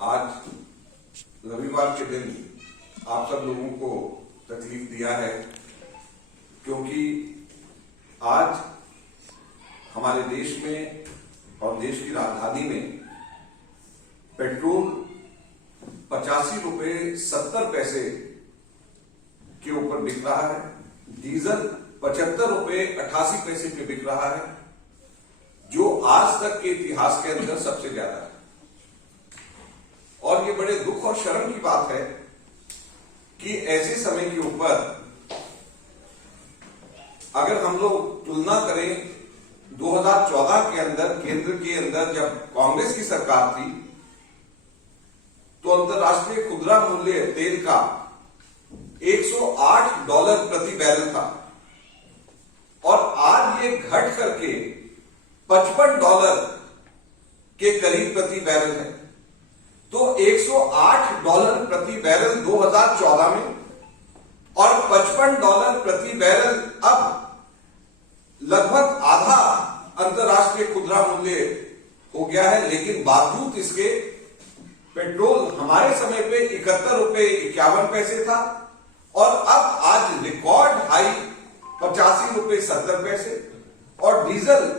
आज रविवार के दिन आप सब लोगों को तकलीफ दिया है, क्योंकि आज हमारे देश में और देश की राजधानी में पेट्रोल 85 रुपए 70 पैसे के ऊपर बिक रहा है, डीजल 75 रुपए 88 पैसे पे बिक रहा है, जो आज तक के इतिहास के अंदर सबसे ज्यादा है। और ये बड़े दुख और शर्म की बात है कि ऐसे समय के ऊपर अगर हम लोग तुलना करें 2014 के अंदर, केंद्र के अंदर जब कांग्रेस की सरकार थी, तो अंतर्राष्ट्रीय खुदरा मूल्य तेल का $108 प्रति बैरल था और आज ये घट करके $55 के करीब प्रति बैरल है। तो $108 प्रति बैरल 2014 में और $55 प्रति बैरल अब लगभग आधा अंतर्राष्ट्रीय खुदरा मूल्य हो गया है। लेकिन बावजूद इसके पेट्रोल हमारे समय पे 71 रुपए 51 पैसे था और अब आज रिकॉर्ड हाई 85 रुपए 70 पैसे, और डीजल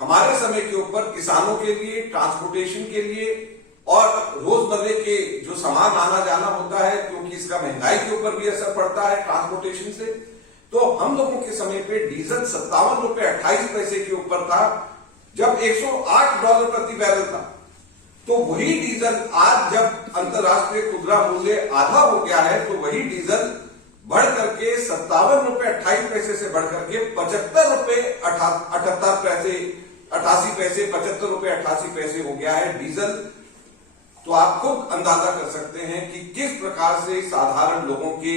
हमारे समय के ऊपर किसानों के लिए, ट्रांसपोर्टेशन के लिए और रोजमर्रे के जो सामान आना जाना होता है, क्योंकि इसका महंगाई के ऊपर भी असर पड़ता है ट्रांसपोर्टेशन से, तो हम लोगों के समय पे डीजल 57 रुपए 28 पैसे के ऊपर था जब $108 प्रति बैरल था। तो वही डीजल आज जब अंतर्राष्ट्रीय खुदरा मूल्य आधा हो गया है, तो वही डीजल बढ़ करके 57 रुपए 28 पैसे से बढ़ करके 75 रुपए 78 पैसे 88 पैसे 75 रुपए 88 पैसे हो गया है डीजल। तो आप खुद अंदाजा कर सकते हैं कि किस प्रकार से साधारण लोगों के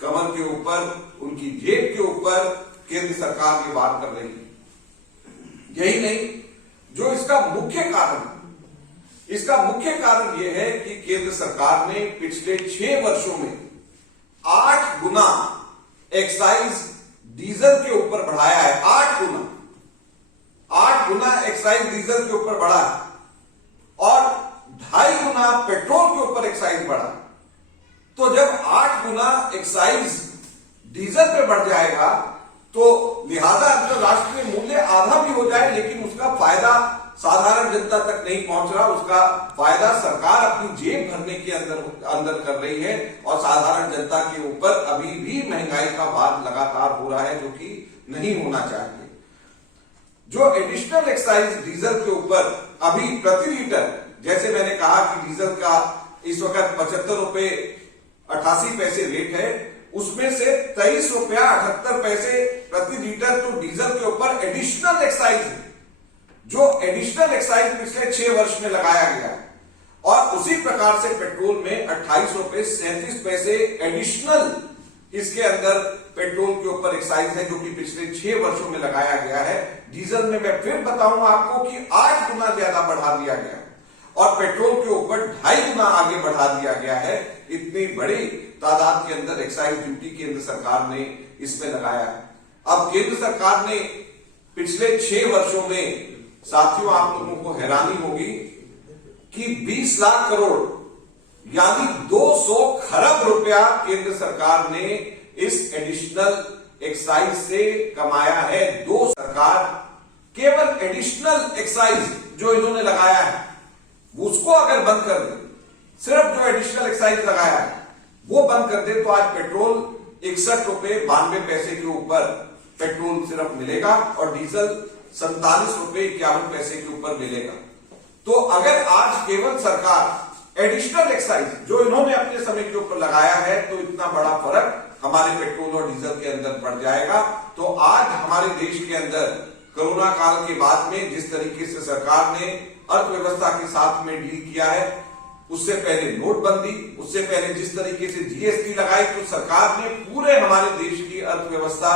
कमर के ऊपर, उनकी जेब के ऊपर केंद्र सरकार ये वार कर रही है। यही नहीं, जो इसका मुख्य कारण यह है कि केंद्र सरकार ने पिछले 6 वर्षों में 8 गुना एक्साइज डीजल के ऊपर बढ़ाया है। 8 गुना एक्साइज डीजल के ऊपर बढ़ा है और 2.5 गुना पेट्रोल के ऊपर एक्साइज बढ़ा। तो जब 8 गुना एक्साइज डीजल पे बढ़ जाएगा तो लिहाजा अंतरराष्ट्रीय मूल्य आधा भी हो जाए, लेकिन उसका फायदा साधारण जनता तक नहीं पहुंच रहा। उसका फायदा सरकार अपनी जेब भरने के अंदर कर रही है और साधारण जनता के ऊपर अभी भी महंगाई का भार लगातार हो रहा है, जो कि नहीं होना चाहिए। जो एडिशनल एक्साइज डीजल के ऊपर अभी प्रति लीटर, जैसे मैंने कहा कि डीजल का इस वक्त 75 रुपए 88 पैसे रेट है, उसमें से 23 रुपया 78 पैसे प्रति लीटर तो डीजल के ऊपर एडिशनल एक्साइज है, जो एडिशनल एक्साइज पिछले 6 वर्ष में लगाया गया है। और उसी प्रकार से पेट्रोल में 28 रुपए 37 पैसे एडिशनल इसके अंदर पेट्रोल के ऊपर एक्साइज है, जो कि पिछले 6 वर्षों में लगाया गया है। डीजल में मैं फिर बताऊंगा आपको कि 8 गुना ज्यादा बढ़ा दिया गया और पेट्रोल के ऊपर 2.5 गुना आगे बढ़ा दिया गया है। इतनी बड़ी तादाद के अंदर एक्साइज ड्यूटी केंद्र सरकार ने इसमें लगाया है। अब केंद्र सरकार ने पिछले 6 वर्षों में, साथियों आप लोगों को हैरानी होगी कि 20 लाख करोड़ यानी 200 खरब रुपया केंद्र सरकार ने इस एडिशनल एक्साइज से कमाया है। दो सरकार केवल एडिशनल एक्साइज जो इन्होंने लगाया है उसको अगर बंद कर दे, सिर्फ जो एडिशनल एक्साइज लगाया है वो बंद कर दे, तो आज पेट्रोल 61 रुपए 92 पैसे के ऊपर पेट्रोल सिर्फ मिलेगा और डीजल 47 रुपए 51 पैसे के ऊपर मिलेगा। तो अगर आज केवल सरकार एडिशनल एक्साइज जो इन्होंने अपने समय के ऊपर लगाया है, तो इतना बड़ा फर्क हमारे पेट्रोल और डीजल के अंदर पड़ जाएगा। तो आज हमारे देश के अंदर कोरोना काल के बाद में जिस तरीके से सरकार ने अर्थव्यवस्था के साथ में डील किया है, उससे पहले नोटबंदी, उससे पहले जिस तरीके से जीएसटी लगाई, तो सरकार ने पूरे हमारे देश की अर्थव्यवस्था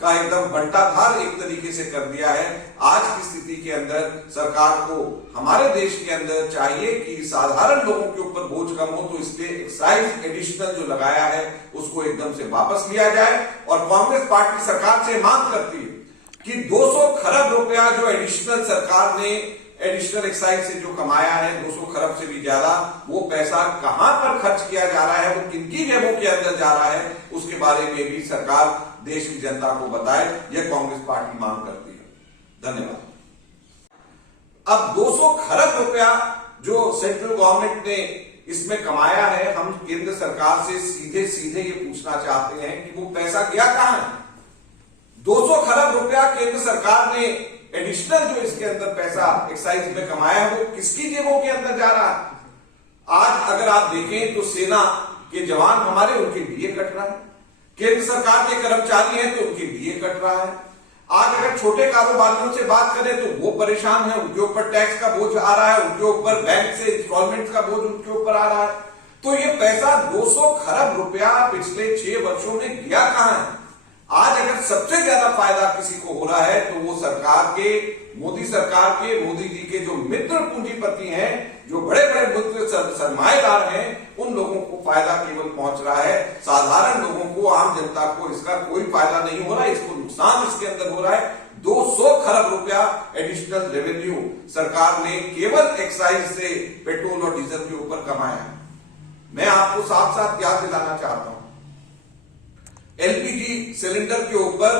का एकदम बंटाधार एक तरीके से कर दिया है। आज की स्थिति के अंदर सरकार को हमारे देश के अंदर चाहिए कि साधारण लोगों के ऊपर बोझ कम हो, तो इसलिए एक्साइज एडिशनल जो लगाया है उसको एकदम से वापस लिया जाए। और कांग्रेस पार्टी सरकार से मांग करती है कि 200 खरब रुपया जो एडिशनल सरकार ने एडिशनल एक्साइज से जो कमाया है 200 खरब से भी ज्यादा, वो पैसा कहां पर खर्च किया जा रहा है, वो किनकी जेबों के अंदर जा रहा है, उसके बारे में भी सरकार देश की जनता को बताए। यह कांग्रेस पार्टी मांग करती है। धन्यवाद। अब 200 खरब रुपया जो सेंट्रल गवर्नमेंट ने इसमें कमाया है, हम केंद्र सरकार से सीधे सीधे ये पूछना चाहते हैं कि वो पैसा गया कहां है। 200 खरब रुपया केंद्र सरकार ने एडिशनल जो इसके अंदर पैसा एक्साइज में कमाया है, वो किसकी जेबों के अंदर जा रहा है। आज अगर आप देखें तो सेना के जवान हमारे, उनके डीए कट रहा है। केंद्र सरकार के कर्मचारी हैं तो उनके डीए कट रहा है। आज अगर छोटे कारोबारियों से बात करें तो वो परेशान है, उनके ऊपर टैक्स का बोझ आ रहा है, उनके ऊपर बैंक से इंस्टॉलमेंट का बोझ उनके ऊपर आ रहा है। तो ये पैसा 200 खरब रुपया पिछले 6 वर्षों में गया कहां है। आज अगर सबसे ज्यादा फायदा किसी को हो रहा है तो वो सरकार के, मोदी सरकार के, मोदी जी के जो मित्र पूंजीपति हैं, जो बड़े बड़े मित्र सरमाएदार हैं, उन लोगों को फायदा केवल पहुंच रहा है। साधारण लोगों को, आम जनता को इसका कोई फायदा नहीं हो रहा है, इसको नुकसान इसके अंदर हो रहा है। 200 खरब रुपया एडिशनल रेवेन्यू सरकार ने केवल एक्साइज से पेट्रोल और डीजल के ऊपर कमाया है। मैं आपको साथ साथ याद दिलाना चाहता हूं, एलपीजी सिलेंडर के ऊपर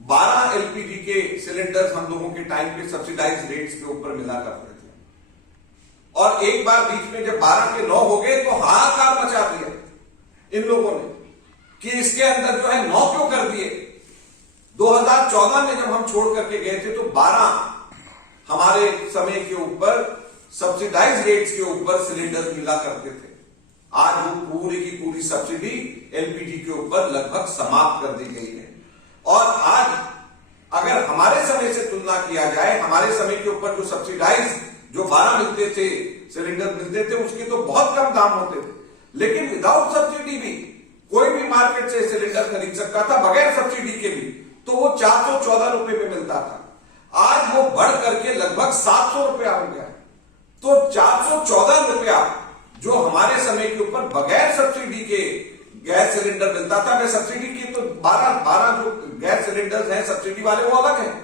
12 एलपीजी के सिलेंडर्स हम लोगों के टाइम पे सब्सिडाइज रेट्स के ऊपर मिला करते थे, और एक बार बीच में जब 12 के 9 हो गए तो हाहाकार मचा दिया इन लोगों ने कि इसके अंदर जो है 9 क्यों कर दिए। 2014 में जब हम छोड़ करके गए थे तो 12 हमारे समय के ऊपर सब्सिडाइज रेट्स के ऊपर सिलेंडर मिला करते थे। आज वो पूरी की पूरी सब्सिडी एलपीजी के ऊपर लगभग समाप्त कर दी गई है। और आज अगर हमारे समय से तुलना किया जाए, हमारे समय के ऊपर जो सब्सिडाइज जो 12 मिलते थे, सिलेंडर मिलते थे, उसके तो बहुत कम दाम होते थे, लेकिन विदाउट सब्सिडी भी कोई भी मार्केट से सिलेंडर खरीद सकता था, बगैर सब्सिडी के भी, तो वो 414 रुपए में मिलता था। आज वो बढ़ करके लगभग 700 रुपया हो गया। तो 414 रुपया जो हमारे समय के ऊपर बगैर सब्सिडी के गैस सिलेंडर मिलता था, मैं सब्सिडी की तो 12 जो गैस सिलेंडर्स हैं सब्सिडी वाले वो अलग हैं,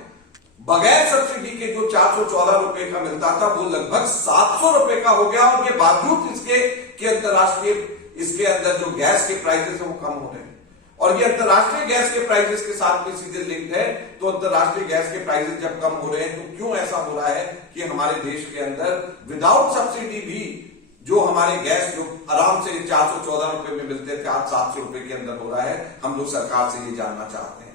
बगैर सब्सिडी के जो 414 रुपए का मिलता था वो लगभग 700 रुपए का हो गया। और ये बावजूद इसके कि अंतरराष्ट्रीय इसके अंदर जो गैस के प्राइसेस है वो कम हो रहे हैं, और ये अंतरराष्ट्रीय गैस के प्राइसेस के साथ में सीधे लिंक्ड है। तो अंतरराष्ट्रीय गैस के प्राइसेस जब कम हो रहे हैं तो क्यों ऐसा हो रहा है कि हमारे देश के अंदर विदाउट सब्सिडी भी जो हमारे गैस जो आराम से 414 रुपए में मिलते थे आज 700 रुपए के अंदर हो रहा है। हम लोग सरकार से ये जानना चाहते हैं।